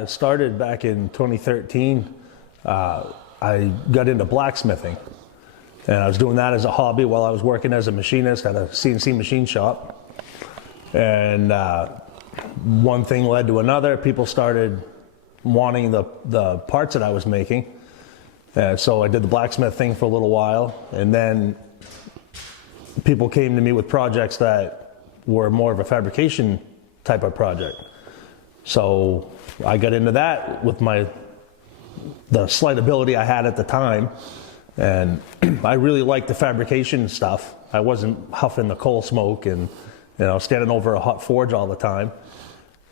It started back in 2013. I got into blacksmithing, and I was doing that as a hobby while I was working as a machinist at a CNC machine shop. And one thing led to another. People started wanting the parts that I was making. And so I did the blacksmith thing for a little while, and then people came to me with projects that were more of a fabrication type of project. So I got into that with the slight ability I had at the time, and I really liked the fabrication stuff. I wasn't huffing the coal smoke and standing over a hot forge all the time.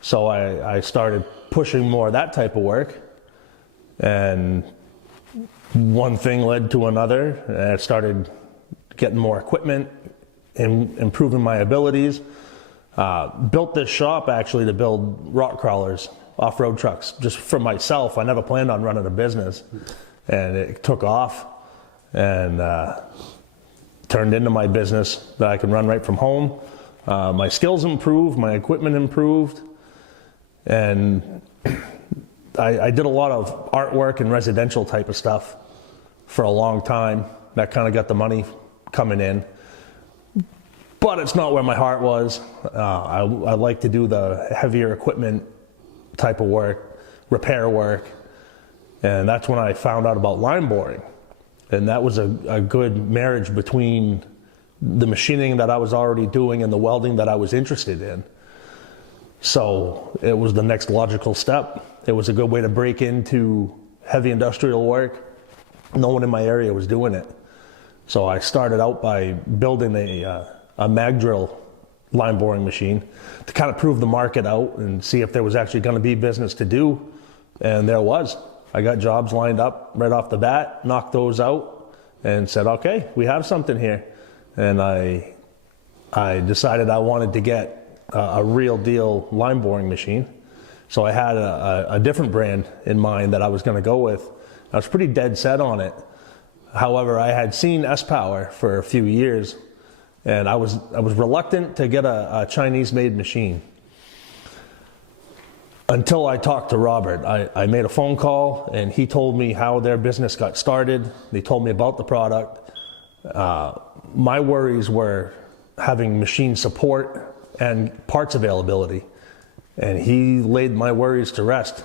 So I started pushing more of that type of work, and one thing led to another, and I started getting more equipment and improving my abilities. Built this shop actually to build rock crawlers, off-road trucks, just for myself. I never planned on running a business, and it took off and turned into my business that I can run right from home. My skills improved, my equipment improved, and I did a lot of artwork and residential type of stuff for a long time. That kind of got the money coming in. But it's not where my heart was. I like to do the heavier equipment type of work, repair work. And that's when I found out about line boring. And that was a good marriage between the machining that I was already doing and the welding that I was interested in. So it was the next logical step. It was a good way to break into heavy industrial work. No one in my area was doing it. So I started out by building a mag drill line boring machine to kind of prove the market out and see if there was actually going to be business to do. And there was. I got jobs lined up right off the bat, knocked those out, and said, okay, we have something here. And I decided I wanted to get a real deal line boring machine. So I had a different brand in mind that I was going to go with. I was pretty dead set on it. However, I had seen S-Power for a few years, and I was reluctant to get a Chinese-made machine until I talked to Robert. I made a phone call, and he told me how their business got started. They told me about the product. My worries were having machine support and parts availability, and he laid my worries to rest.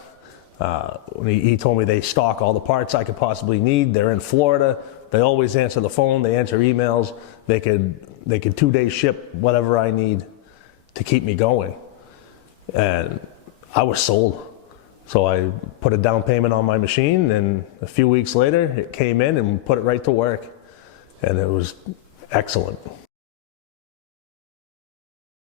He told me they stock all the parts I could possibly need. They're in Florida. They always answer the phone. They answer emails. They could 2 days ship whatever I need to keep me going. And I was sold. So I put a down payment on my machine, and a few weeks later it came in and put it right to work. And it was excellent.